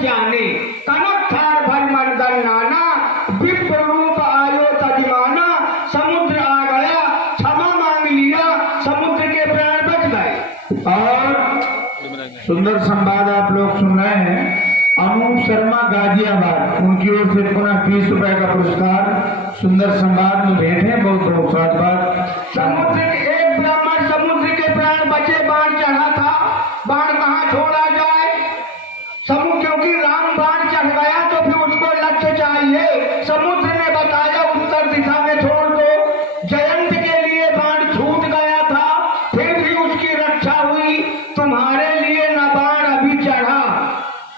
ज्ञानी कनक थार भर मंडल नाना विप्र रूप आयो तदिमाना समुद्र आ गया क्षमा मांग लिया समुद्र के प्राण बच गए। और सुंदर संवाद आप लोग सुन रहे हैं। अनूप शर्मा गाजियाबाद, उनकी ओर से पुनः 20 रुपए का पुरस्कार सुंदर संवाद में भेंट है। बहुत बहुत स्वागत। समुद्र के एक ब्राह्मण समुद्र के प्राण बचे, बाण चढ़ा था, बाण कहाँ छोड़ा जाए समुद्र, क्योंकि राम बाण चढ़ गया तो फिर उसको लक्ष्य चाहिए। समुद्र ने बताया उत्तर दिशा में छोड़ दो। जयंत के लिए बाण छूट गया था, फिर भी उसकी रक्षा हुई। तुम्हारे लिए न बाण अभी चढ़ा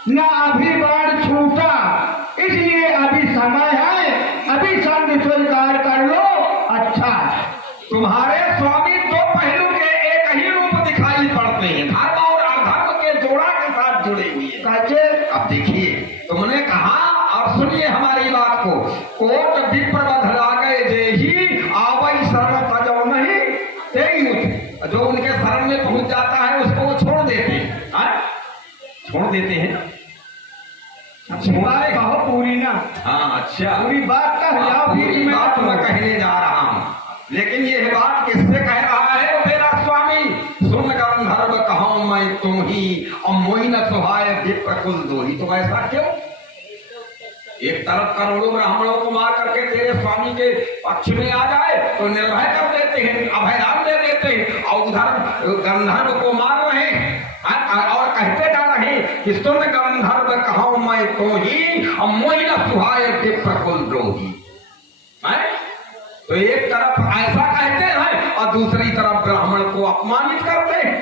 न अभी बाण छूटा, इसलिए अभी समय है, अभी संग स्वीकार कर लो। अच्छा, तुम्हारे स्वामी दो पहलू के एक ही रूप दिखाई पड़ते हैं, धर्म और अधर्म के जोड़ा के साथ जुड़े हुए हैं। अब देखिए, तुमने कहा और सुनिए हमारी बात को, कोट विप्र बधला गए जे ही आवई शरण तजो नहीं तेई उठे। जो उनके शरण में पहुंच जाता है उसको वो छोड़ देते हैं, छोड़ देते हैं। बात कहो पूरी ना। हाँ अच्छा, पूरी बात कह जाओ, पूरी बात मैं कहने जा रहा हूँ, लेकिन यह बात किससे कह रहा है तेरा स्वामी? सुन गंधर्व कहूं मैं तुम ही और मोई न सुहाय विप्र कुल दो ही। तो ऐसा क्यों? एक तरफ करोड़ों ब्राह्मणों को मार करके तेरे स्वामी के पक्ष में आ जाए तो निर्भय कर देते हैं, अभयदान दे देते हैं, और उधर गंधर्व को मार रहे हैं और कहते जा रहे हैं कि सुन गंधर्व कहूं मैं तो ही और मोई न सुहाय विप्र कुल द्रोही। तो एक तरफ ऐसा कहते हैं और दूसरी तरफ ब्राह्मण को अपमानित करते हैं।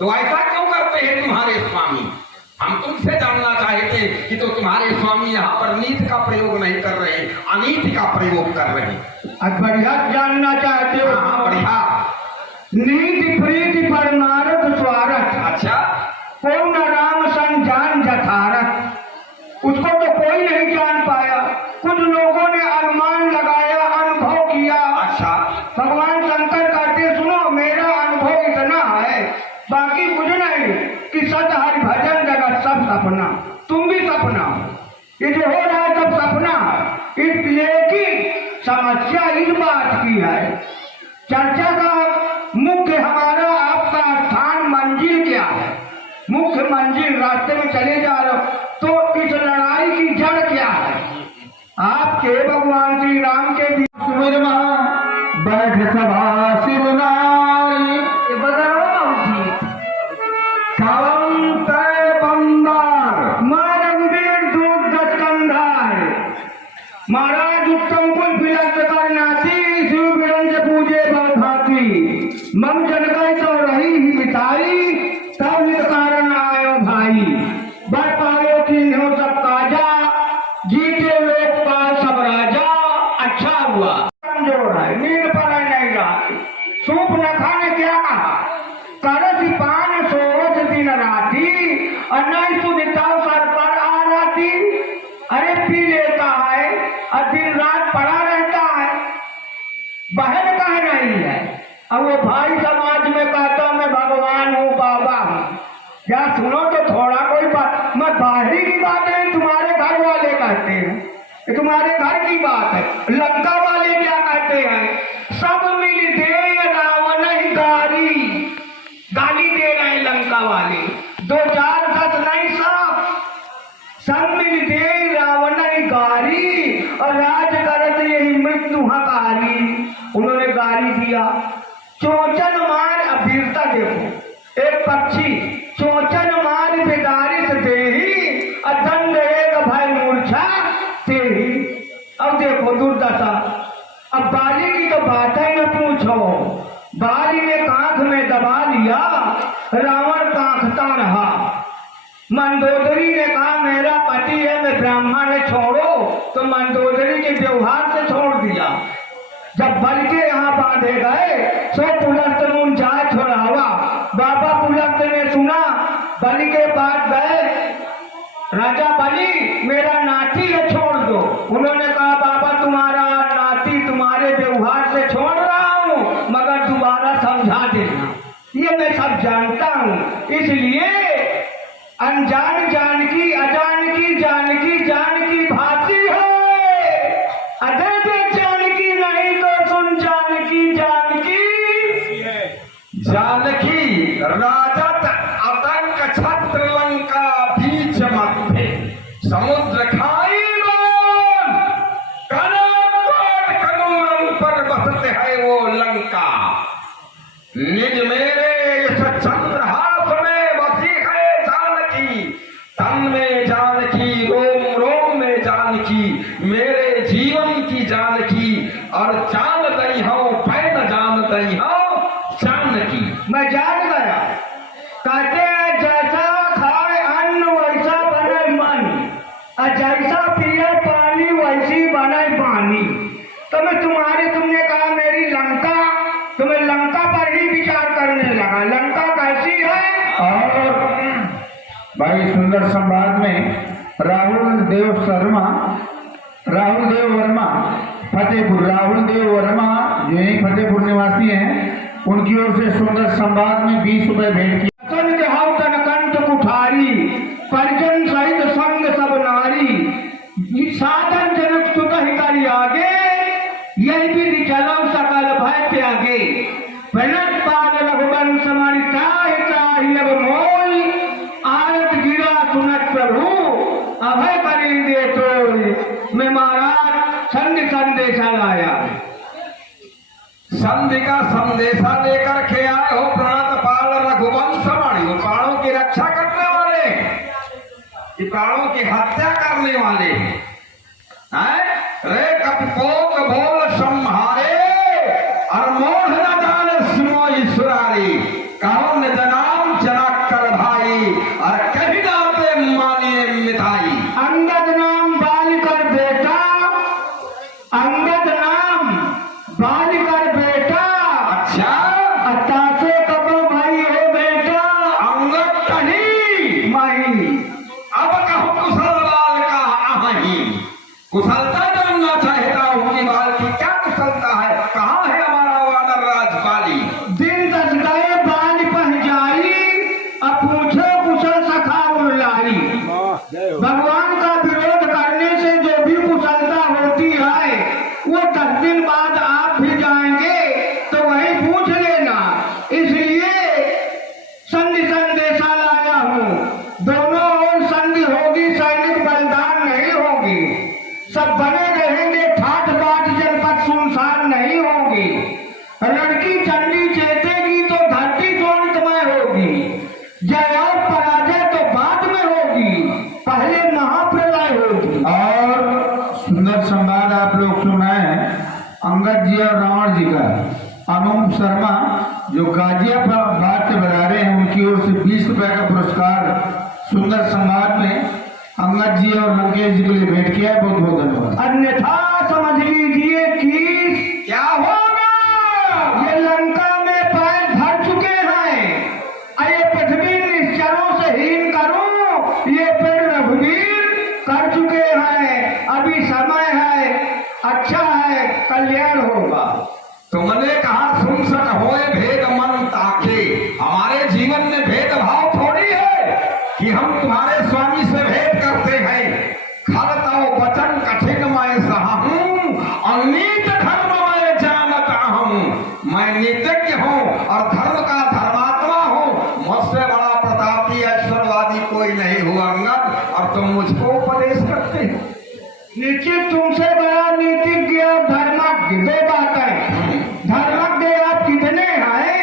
तो ऐसा क्यों करते हैं तुम्हारे स्वामी? हम तुमसे जानना चाहते कि तो तुम्हारे स्वामी यहाँ पर नीति का प्रयोग नहीं कर रहे, अनीति का प्रयोग कर रहे हैं। बढ़िया जानना चाहते हो? हाँ बढ़िया। नीति प्रीति परमारथ स्वारथ, अच्छा, कौन राम सन जान जथारथ, उसको तो कोई नहीं जान पाया। कुछ लोगों ने अनुमान लगाया, अनुभव किया। अच्छा, भगवान शंकर कहते सुनो मेरा अनुभव इतना है, बाकी कुछ नहीं कि सत हरि भजन जगत सब सपना। तुम भी सपना, ये जो हो रहा है सब सपना। इसलिए कि समस्या इस बात की है, चर्चा का मुख्य हमारा आपका स्थान मंजिल क्या है, मुख्य मंजिल रास्ते में चले जा रहे हो तो इस लड़ाई की जड़ क्या है? आपके भगवान श्री राम के बैठ सभा शिवनाई महाराज उत्तम कुल बिलक करनाती शिव बिरंज पूजे भाती मम जनकई तो रही ही बिताई तब हित कारण आयो भाई बड़ पायो की हो सब काजा जीते लोग पाल सब राजा। अच्छा हुआ कमजोर है, नींद पर नहीं रहा, सूप न खाने क्या कहा, करस पान सोच दिन राती और नहीं सुनिताओ सर पर आ राती। अरे पी लेता है और दिन रात पड़ा रहता है, बहन कह नहीं है। अब वो भाई समाज में कहता मैं भगवान हूँ, बाबा हूँ। क्या सुनो तो थोड़ा कोई बात, मैं बाहरी की बात है, तुम्हारे घर वाले कहते हैं, ये तुम्हारे घर की बात है। लंका वाले क्या कहते हैं? सब मिल दे रावण ही गाली, गाली दे रहे हैं लंका वाले, 2 4 10 नहीं सब मिल दे रावण ही गारी और राज करत यही मृत्यु हकारी। उन्होंने गाली दिया, चोचन मार। अब वीरता देखो, एक पक्षी चोचन मार बेदारित देही अदंड एक भय मूर्छा तेही। अब देखो दुर्दशा। अब बाली की तो बात ही न पूछो, बाली ने कांख में दबा लिया, रावण कांखता रहा। मंदोदरी ने कहा मेरा पति है, मैं ब्राह्मण है, छोड़ो, तो मंदोदरी के व्यवहार से छोड़ दिया। जब बल के यहाँ बांधे गए सो पुलस्त मुन जाए छोड़ावा। बाबा पुलस्त ने सुना, बलि के बाद गए, राजा बलि मेरा नाती है छोड़ दो। उन्होंने कहा बाबा तुम्हारा नाती तुम्हारे व्यवहार से छोड़ रहा हूँ, मगर दोबारा समझा देना, ये मैं सब जानता हूँ। इसलिए अनजान जानकी अजान की जानकी भाती है। अदे जानकी नहीं तो सुन जानकी जानकी राजत अतंक छत्र लंका बीच मध्य समुद्र खाई बान कनक कनूरन पर बसते है वो लंका। निज मेरे इस चंद्रहास में बसी है जानकी, तन में जानकी, रोम रोम में जानकी, मेरे जीवन की जानकी। और जान दई हो पैन जान दई हो जानकी। मैं जान गया। कहते हैं जैसा खाए अन्न वैसा बने मन, और जैसा पिए पानी वैसी बने पानी। तो मैं तुमने कहा मेरी लंका, तो मैं लंका पर ही विचार करने लगा। लंका कैसी है? और भाई सुंदर संवाद में राहुल देव वर्मा फतेहपुर, राहुल देव वर्मा जो यही फतेहपुर निवासी हैं, उनकी ओर से सुंदर संवाद में 20 रुपए भेंट किया। तन के हाउ तन कंठ कुठारी, परिजन सहित संग सब नारी। साधन जनक सुत हिकारी आगे, यही विधि चलो सकल भय त्यागे। प्रणत पाद रघुवंश मणि त्राहि अब मोल, आरत गिरा सुनत प्रभु अभय करी दे तोल। मैं महाराज संधि संदेशा लाया। संधि का संदेशा लेकर के आए हो प्रणत पाल रघुवंश मणि। प्राणों की रक्षा करने वाले कि प्राणों की हत्या करने वाले हैं? रे कपिपोक बोल संहारे, और मोढ़ न जान सिमो ईश्वरारी। कहो निज नाम जनक कर भाई, और कही नाते मानिए मिठाई। अंगद नाम बाल कर बेटा, अंगद नाम बाल कर बेटा। अच्छा अता से कबो भाई हो बेटा, अंगद कही माही। अब कहो कुशल बाल का आही। कुशलता जानना चाहता हूँ कि बाल की क्या कुशलता है। कहाँ है हमारा वानर राज बाली? दिन दस गए बाल पह जाई, अब पूछो कुशल सखा उल्लाई। भगवान का विरोध करने से जो भी कुशलता होती है, वो 10 दिन बाद आप भी जाएंगे तो वही पूछ लेना। इसलिए संधि संदेशा लाया हूँ। दोनों ओर संधि होगी, सैनिक बलिदान नहीं होगी। सब बने रहेंगे, ठाट बाट जनपद सुनसान नहीं होगी। लड़की चंडी चेतेगी तो धरती तोड़मय होगी। जय और पराजय तो बाद में होगी, पहले महाप्रलय होगी। और सुंदर संवाद आप लोग सुनाए हैं अंगद जी और रावण जी का। अनूप शर्मा जो गाजियाबाद से बता रहे हैं, उनकी ओर से 20 रुपए का पुरस्कार सुंदर संवाद में अंगद जी और लंकेश जी के लिए भेंट किया है। बहुत बहुत धन्यवाद। अन्यथा समझ लीजिए कि क्या होगा? ये लंका में पैर धर चुके हैं। ये पृथ्वी निश्चरों से हीन करूं, ये पेड़ रघुवीर कर चुके हैं। अभी समय है, अच्छा है, कल्याण होगा। तुमने कहा सुन सक होए भेद मन ताके। हमारे जीवन में भेदभाव थोड़ी है कि हम तुम्हारे स्वामी से भेद करते हैं। खलताओ वचन कठिन मैं सहूं, और नीत धर्म मैं जानता हूं। मैं नीतिज्ञ हूं और धर्म का धर्मात्मा हूं। मुझसे बड़ा प्रतापी ऐश्वर्यवादी कोई नहीं हुआ अंगद, और तुम मुझको उपदेश करते हो। निश्चित तुमसे बड़ा नीतिज्ञ और धर्मज्ञ दो बातें। धर्मज्ञ आप कितने हैं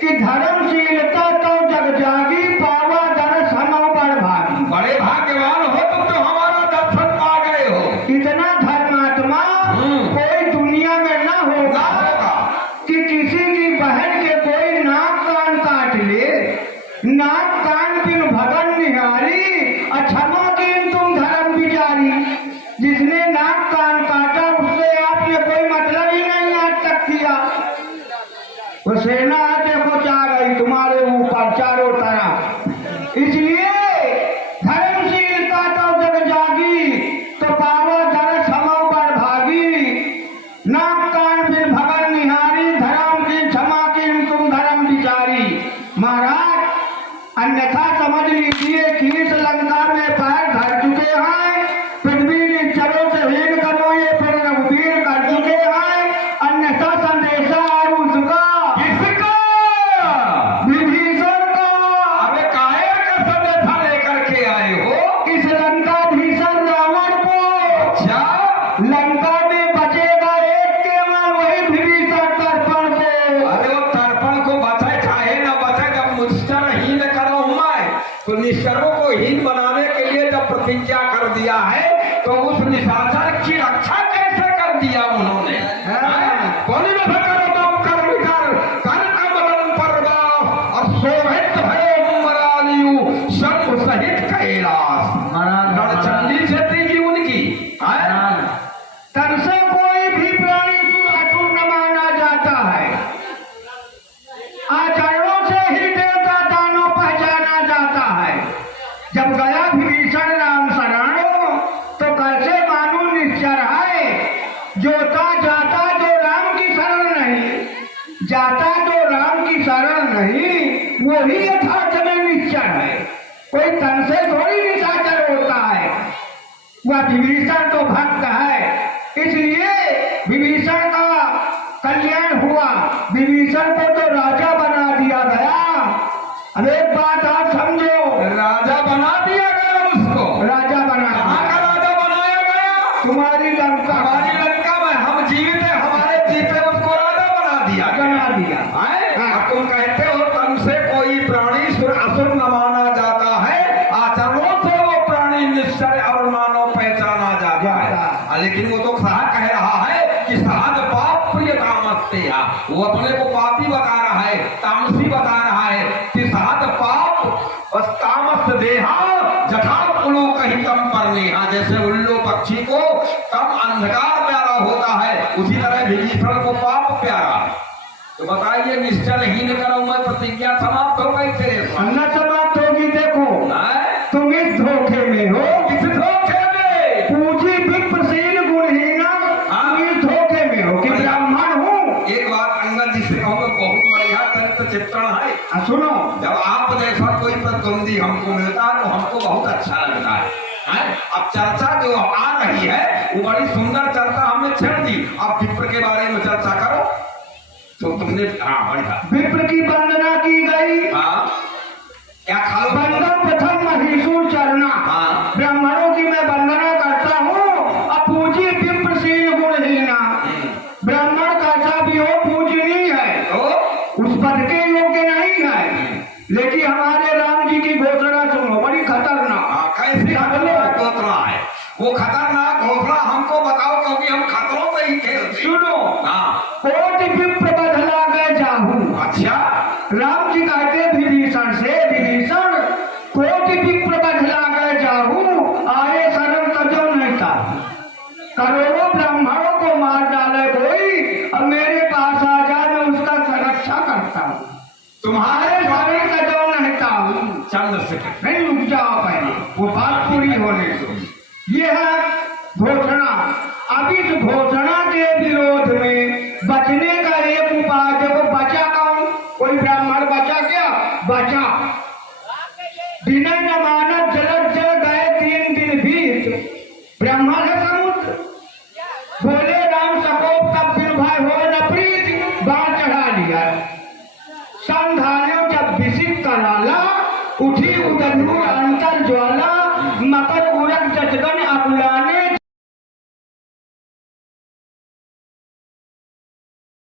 कि धर्मशीलता तो जग जागी, पावा दर्श हम पर भागी। बड़े भाग्यवान हो तुम तो हमारा दर्शन पा गए हो। इतना धर्मात्मा कोई दुनिया में ना होगा कि किसी की बहन के कोई नाक कान काट ले। नाक कान बिन भगन निहारी, क्षमा कीन तुम धर्म बिचारी। जिसने नाक कान काटा उससे आपने कोई मतलब ही नहीं आज तक किया। वो सेना आके कुछ आ गई तुम्हारे ऊपर चारों तरफ। इसलिए धर्मशीलता तो जग जागी, तो पावा दर्श हम पर भागी। नाक कान बिन भगन निहारी, धर्म की क्षमा की तुम धर्म बिचारी। महाराज अन्यथा समझ लीजिए कि इस लंका में पैर धर चुके हैं, पृथ्वी निश्चरों से हीन करो ये फिर रघुवीर कर चुके हैं। अन्यथा संदेशा और उसका किसका? विभीषण का। अबे काहे का संदेशा लेकर के आए हो? इस लंका भीषण रावण को अच्छा, लंका में बचेगा एक केवल वही विभीषण तर्पण को। अरे वो तर्पण को बचे चाहे न बचे, जब निश्चर हीन करो मैं, तो निश्चरों को हीन बनाने के लिए जब प्रतिज्ञा कर दिया है, तो उस निशाचर की रक्षा कैसे कर दिया उन्होंने? बोली न कर बम कर विकर कर कमलन पर्वत और शोभित है मरालियु सब सहित कैलाश। गढ़चंडी क्षेत्री की उनकी तन से कोई भी प्राणी असुर न माना जाता है। आचरणों से ही देवता दानव पहचाना जाता है। जब गया विभीषण राम शरण तो कैसे मानो निश्चर है। जोता जाता जो राम की शरण नहीं, जाता जो राम की शरण नहीं, वही यथार्थ में निश्चर है। कोई तन से थोड़ी निशाचर होता है। वह विभीषण तो भक्त है, इसलिए विभीषण का कल्याण हुआ। विभीषण को तो राजा बना दिया गया। अब एक बात आप समझो, राजा बना दिया गया उसको। राजा बना कहाँ का राजा बनाया गया? तुम्हारी लंका हमारी लंका में हम जीवित है, हमारे जीते उसको राजा बना दिया गया। बना दिया। अब तुम कहते हो तन से कोई प्राणी सुर असुर न माना जाता है, आचरणों से वो प्राणी निश्चय और मानव पहचाना जाता है। लेकिन वो तो कहा कह रहा है कि सहज पाप प्रिय तामस्ते, वो अपने को पापी बता रहा है, तामसी बता रहा है कि सहज पाप और तामस देहा जठा उल्लू कहीं कम पर नेहा। जैसे उल्लू पक्षी को कम अंधकार प्यारा होता है, उसी तरह विभीषण को पाप प्यारा है। तो बताइए निश्चय ही न करो मैं, प्रतिज्ञा समाप्त हो गई तेरे साथ। अन्ना समाप्त होगी। देखो तुम इस धोखे में हो। किस धोखे में? पूजी विप्रशील गुणहीना, तुम इस धोखे में हो कि ब्राह्मण हूँ। एक बात अंगद जी से कहूँगा, बहुत बढ़िया चरित्र चित्रण है। सुनो, जब आप जैसा कोई प्रतिद्वंदी हमको मिलता है तो हमको बहुत अच्छा लगता है। अब चर्चा जो आ रही है वो बड़ी सुंदर चर्चा हमने छेड़ दी। अब विप्र के बारे में चर्चा करो। तो तुमने बढ़िया विप्र की वंदना की गई। क्या खालो? वंदन प्रथम महिषूर चरना। ब्राह्मणों की मैं वंदना करता हूँ। अपूजी विप्रशील गुणहीना। ब्राह्मण कैसा भी हो पूजनीय है, उस पद के योग्य नहीं है। लेकिन हमारे राम जी की घोषणा सुनो, बड़ी खतरनाक। कैसी खतरनाक घोषणा है? वो खतरनाक घोषणा हमको बताओ, क्योंकि हम खतरों से ही खेलते। सुनो, कोटि विप्र बदला गए जाहू। अच्छा, राम जी कहते विभीषण से, विभीषण कोटि विप्र बदला गए जाहू, आए शरण तजो नहीं था। करोड़ों ब्राह्मणों को मार डाले कोई, अब मेरे पास आ जाए, मैं उसका संरक्षा करता हूँ। तुम्हारे शरण तजो नहीं था। चंद्रशेखर नहीं, रुक जाओ पहले, वो बात पूरी होने दो। ये है घोषणा। अब इस घोषणा के विरोध में बचने का एक उपाय। देखो बचा कौन? कोई ब्राह्मण बचा क्या? बचा बिना जमानत जलद जल गए 3 दिन बीत। ब्रह्मा का समुद्र बोले राम सकोप तब फिर भाई हो न प्रीत, बाढ़ चढ़ा लिया। संधानियों जब विसिक कराला, उठी उदधूर अंतर ज्वाला, मकर उड़क जजगन अकुलाने,